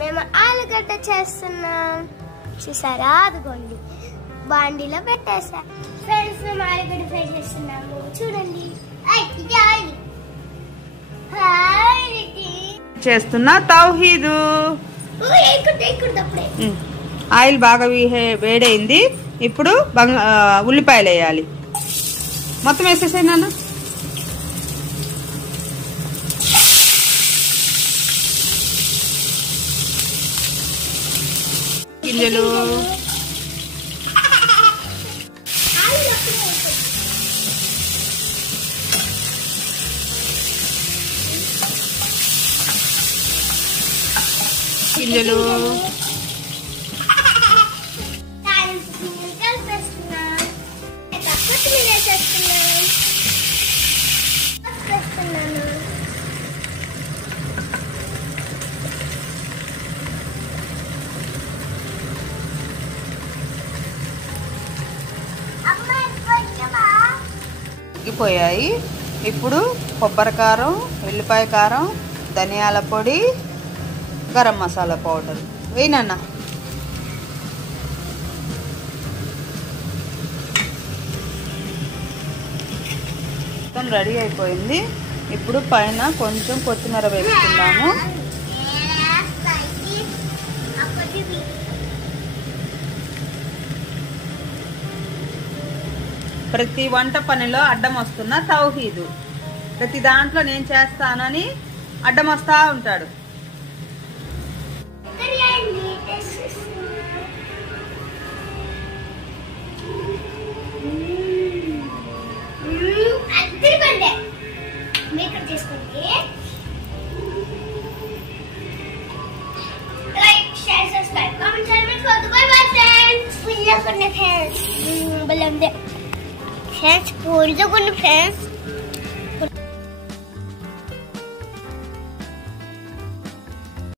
మేము ఆలుగడ్డ చేస్తున్నాం. చూసారా, అదిగోండి బాండీలో పెట్టేసా. ఫ్రెండ్స్, మేము ఆలుగడ్డ ఫ్రై చేస్తున్నాము. చూడండి, చేస్తున్నా తౌహీదు. ఆయిల్ బాగా వేడైంది. ఇప్పుడు ఉల్లిపాయలు వేయాలి. మొత్తం వేసేసాయి నాన్న. గింజలు, గింజలు, ఉగ్గిపోయాయి. ఇప్పుడు కొబ్బరి కారం, ఎల్లిపాయ కారం, ధనియాల పొడి, గరం మసాలా పౌడర్ వేయనన్నా. మొత్తం రెడీ అయిపోయింది. ఇప్పుడు పైన కొంచెం కొత్తిమీర వేసుకుందాము. ప్రతి వంట పనిలో అడ్డం వస్తున్న తౌహీదు. ప్రతి దాంట్లో నేను చేస్తానని అడ్డం వస్తా ఉంటాడు. ఫ్రెండ్స్,